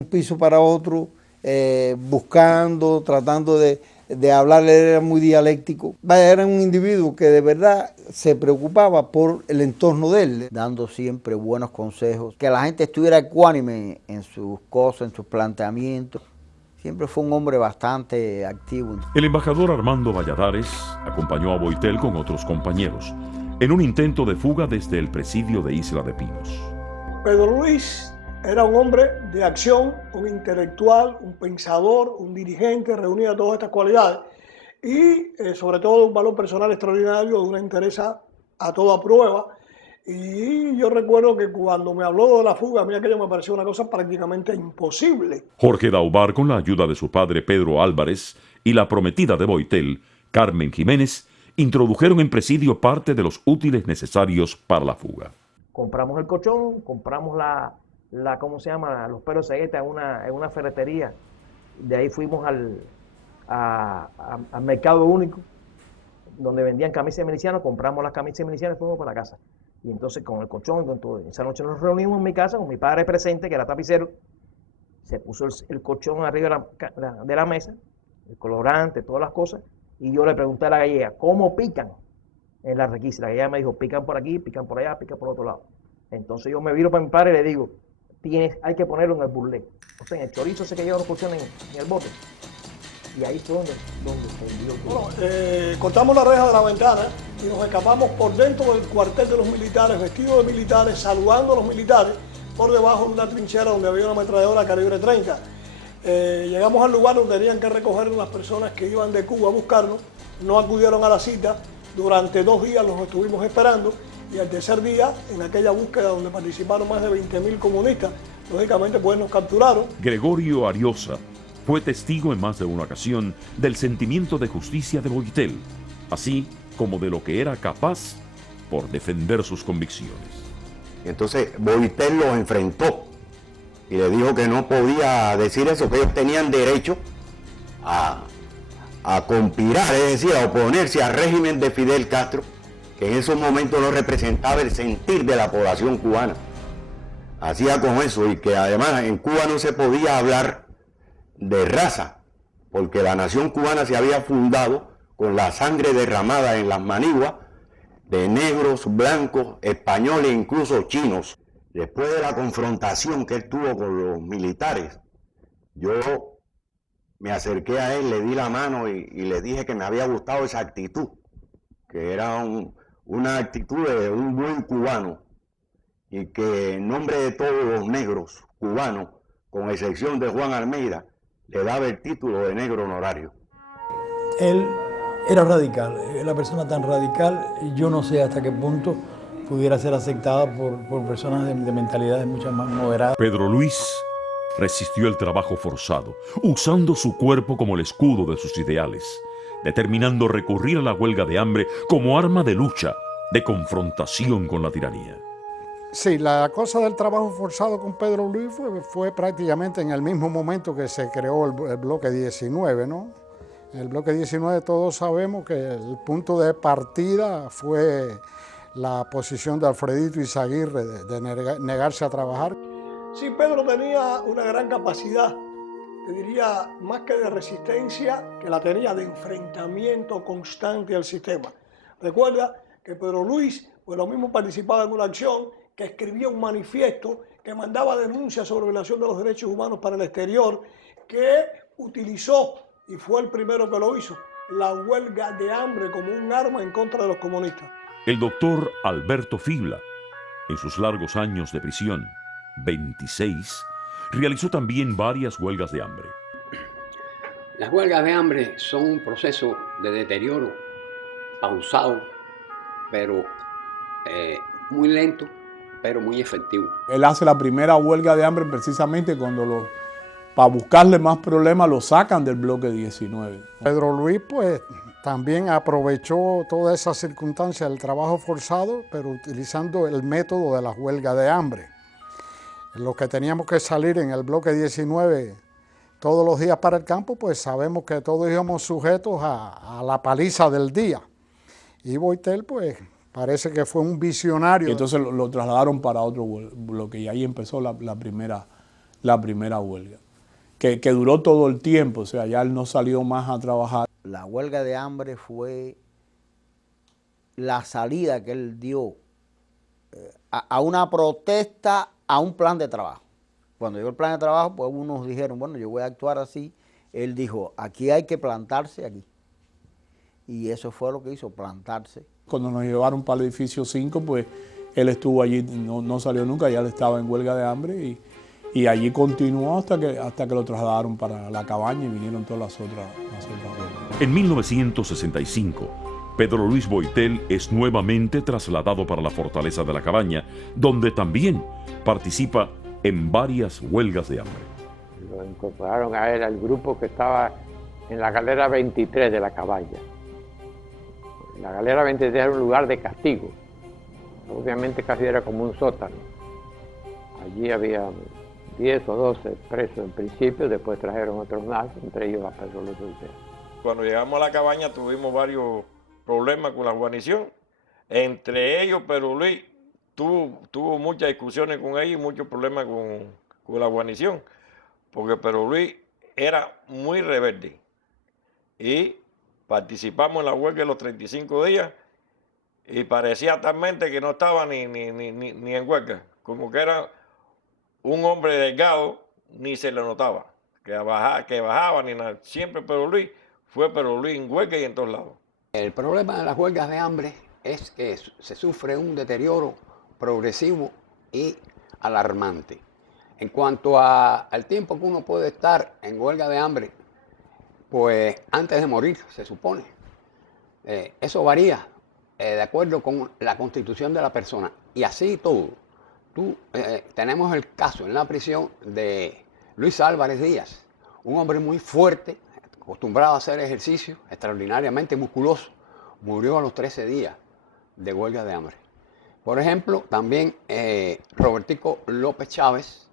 un piso para otro, buscando, tratando de hablarle, era muy dialéctico. Vaya, era un individuo que de verdad se preocupaba por el entorno de él. Dando siempre buenos consejos, que la gente estuviera ecuánime en sus cosas, en sus planteamientos. Siempre fue un hombre bastante activo. El embajador Armando Valladares acompañó a Boitel con otros compañeros en un intento de fuga desde el presidio de Isla de Pinos. Pedro Luis era un hombre de acción, un intelectual, un pensador, un dirigente, reunía todas estas cualidades y sobre todo un valor personal extraordinario, de una entereza a toda prueba. Y yo recuerdo que cuando me habló de la fuga, a mí aquello me pareció una cosa prácticamente imposible. Jorge Daubar, con la ayuda de su padre Pedro Álvarez y la prometida de Boitel, Carmen Jiménez, introdujeron en presidio parte de los útiles necesarios para la fuga. Compramos el colchón, compramos ¿cómo se llama? Los pelos de cegueta en una ferretería. De ahí fuimos al Mercado Único, donde vendían camisas de milicianos, compramos las camisas de milicianos y fuimos para la casa. Y entonces con el colchón, con todo, esa noche nos reunimos en mi casa con mi padre presente, que era tapicero. Se puso el colchón arriba de la mesa, el colorante, todas las cosas, y yo le pregunté a la gallega, ¿cómo pican en la requisa? La gallega me dijo, pican por aquí, pican por allá, pican por otro lado. Entonces yo me viro para mi padre y le digo, hay que ponerlo en el burlé, o sea, en el chorizo ese que lleva los colchones en el bote. Y ahí fue donde se envió todo. Bueno, cortamos la reja de la ventana y nos escapamos por dentro del cuartel de los militares, vestidos de militares, saludando a los militares, por debajo de una trinchera donde había una ametralladora calibre 30. Llegamos al lugar donde tenían que recoger las personas que iban de Cuba a buscarnos, no acudieron a la cita, durante 2 días los estuvimos esperando y al tercer día, en aquella búsqueda donde participaron más de 20.000 comunistas, lógicamente pues nos capturaron. Gregorio Ariosa fue testigo en más de una ocasión del sentimiento de justicia de Boitel, así como de lo que era capaz por defender sus convicciones. Entonces Boitel los enfrentó y le dijo que no podía decir eso, que ellos tenían derecho a conspirar, es decir, a oponerse al régimen de Fidel Castro, que en esos momentos no representaba el sentir de la población cubana. Hacía con eso, y que además en Cuba no se podía hablar de raza, porque la nación cubana se había fundado con la sangre derramada en las maniguas de negros, blancos, españoles, incluso chinos. Después de la confrontación que él tuvo con los militares, yo me acerqué a él, le di la mano y le dije que me había gustado esa actitud, que era una actitud de un buen cubano, y que en nombre de todos los negros cubanos, con excepción de Juan Almeida, le daba el título de negro honorario. Él era radical, la persona tan radical, yo no sé hasta qué punto pudiera ser aceptada por personas de mentalidades mucho más moderadas. Pedro Luis resistió el trabajo forzado, usando su cuerpo como el escudo de sus ideales, determinando recurrir a la huelga de hambre como arma de lucha, de confrontación con la tiranía. Sí, la cosa del trabajo forzado con Pedro Luis fue prácticamente en el mismo momento que se creó el bloque 19, ¿no? El bloque 19 todos sabemos que el punto de partida fue la posición de Alfredito Izaguirre de negarse a trabajar. Sí, Pedro tenía una gran capacidad, te diría, más que de resistencia, que la tenía de enfrentamiento constante al sistema. Recuerda que Pedro Luis, pues lo mismo participaba en una acción, que escribía un manifiesto, que mandaba denuncias sobre violación de los derechos humanos para el exterior, que utilizó, y fue el primero que lo hizo, la huelga de hambre como un arma en contra de los comunistas. El doctor Alberto Fibla, en sus largos años de prisión, 26, realizó también varias huelgas de hambre. Las huelgas de hambre son un proceso de deterioro pausado, pero muy lento, pero muy efectivo. Él hace la primera huelga de hambre precisamente cuando para buscarle más problemas lo sacan del bloque 19. Pedro Luis pues también aprovechó toda esa circunstancia del trabajo forzado, pero utilizando el método de la huelga de hambre. Los que teníamos que salir en el bloque 19 todos los días para el campo, pues sabemos que todos íbamos sujetos a la paliza del día. Y Boitel pues parece que fue un visionario. Entonces lo trasladaron para otro bloque y ahí empezó la primera la primera huelga, que duró todo el tiempo, o sea, ya él no salió más a trabajar. La huelga de hambre fue la salida que él dio a una protesta, a un plan de trabajo. Cuando llegó el plan de trabajo, pues unos dijeron, bueno, yo voy a actuar así. Él dijo, aquí hay que plantarse aquí. Y eso fue lo que hizo, plantarse. Cuando nos llevaron para el edificio 5, pues él estuvo allí, no salió nunca, ya él estaba en huelga de hambre y allí continuó hasta que lo trasladaron para la cabaña y vinieron todas las otras huelgas. En 1965, Pedro Luis Boitel es nuevamente trasladado para la fortaleza de la cabaña, donde también participa en varias huelgas de hambre. Lo incorporaron a él al grupo que estaba en la galera 23 de la cabaña. La galera 23 era un lugar de castigo. Obviamente casi era como un sótano. Allí había 10 o 12 presos en principio, después trajeron otros más, entre ellos a Pedro Luis Boitel. Cuando llegamos a la cabaña tuvimos varios problemas con la guarnición. Entre ellos, Pedro Luis tuvo muchas discusiones con ellos y muchos problemas con la guarnición, porque Pedro Luis era muy rebelde. Y participamos en la huelga de los 35 días y parecía talmente que no estaba ni en huelga, como que era un hombre delgado, ni se le notaba que bajaba ni nada. Siempre Pedro Luis fue Pedro Luis en huelga y en todos lados. El problema de las huelgas de hambre es que se sufre un deterioro progresivo y alarmante. En cuanto al tiempo que uno puede estar en huelga de hambre, pues antes de morir, se supone. Eso varía de acuerdo con la constitución de la persona. Y así todo. Tenemos el caso en la prisión de Luis Álvarez Díaz, un hombre muy fuerte, acostumbrado a hacer ejercicio, extraordinariamente musculoso, murió a los 13 días de huelga de hambre. Por ejemplo, también Robertico López Chávez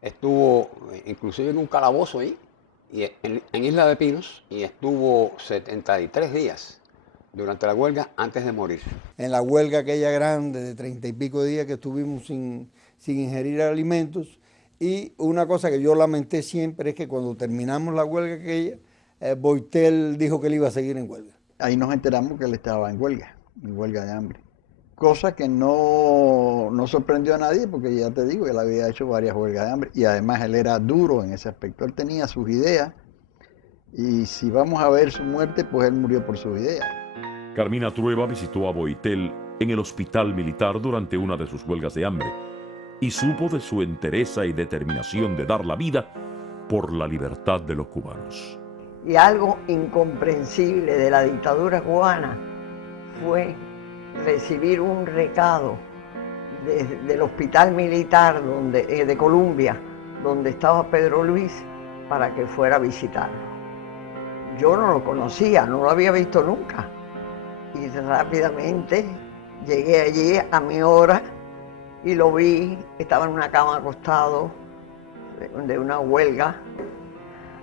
estuvo inclusive en un calabozo ahí, en Isla de Pinos, y estuvo 73 días durante la huelga antes de morir. En la huelga aquella grande de 30 y pico de días que estuvimos sin ingerir alimentos, y una cosa que yo lamenté siempre es que cuando terminamos la huelga aquella, Boitel dijo que él iba a seguir en huelga. Ahí nos enteramos que él estaba en huelga de hambre. Cosa que no sorprendió a nadie, porque ya te digo, él había hecho varias huelgas de hambre y además él era duro en ese aspecto. Él tenía sus ideas y si vamos a ver su muerte, pues él murió por sus ideas. Carmina Trueba visitó a Boitel en el hospital militar durante una de sus huelgas de hambre y supo de su entereza y determinación de dar la vida por la libertad de los cubanos. Y algo incomprensible de la dictadura cubana fue recibir un recado del hospital militar de Colombia, donde estaba Pedro Luis, para que fuera a visitarlo. Yo no lo conocía, no lo había visto nunca. Y rápidamente llegué allí a mi hora y lo vi, estaba en una cama acostado de una huelga.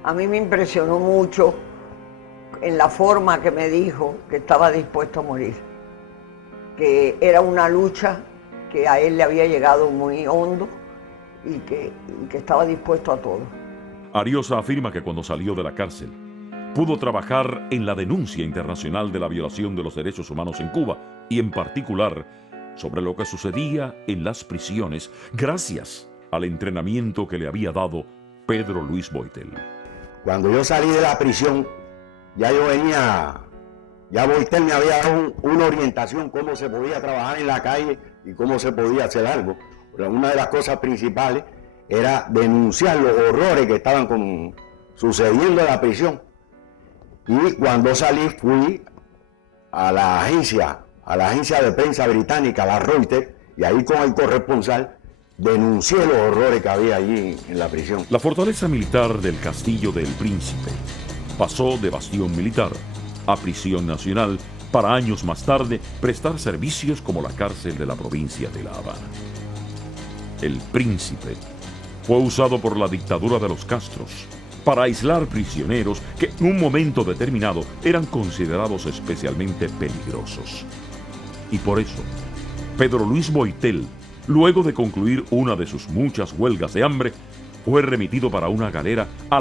A mí me impresionó mucho en la forma que me dijo que estaba dispuesto a morir, que era una lucha que a él le había llegado muy hondo y que estaba dispuesto a todo. Ariosa afirma que cuando salió de la cárcel pudo trabajar en la denuncia internacional de la violación de los derechos humanos en Cuba y en particular sobre lo que sucedía en las prisiones gracias al entrenamiento que le había dado Pedro Luis Boitel. Cuando yo salí de la prisión, ya Boitel me había dado una orientación cómo se podía trabajar en la calle y cómo se podía hacer algo. Pero una de las cosas principales era denunciar los horrores que estaban sucediendo en la prisión. Y cuando salí fui a la agencia de prensa británica, la Reuters, y ahí con el corresponsal denuncié los horrores que había allí en la prisión. La fortaleza militar del Castillo del Príncipe pasó de bastión militar a prisión nacional para años más tarde prestar servicios como la cárcel de la provincia de La Habana. El Príncipe fue usado por la dictadura de los Castros para aislar prisioneros que en un momento determinado eran considerados especialmente peligrosos. Y por eso, Pedro Luis Boitel, luego de concluir una de sus muchas huelgas de hambre, fue remitido para una galera a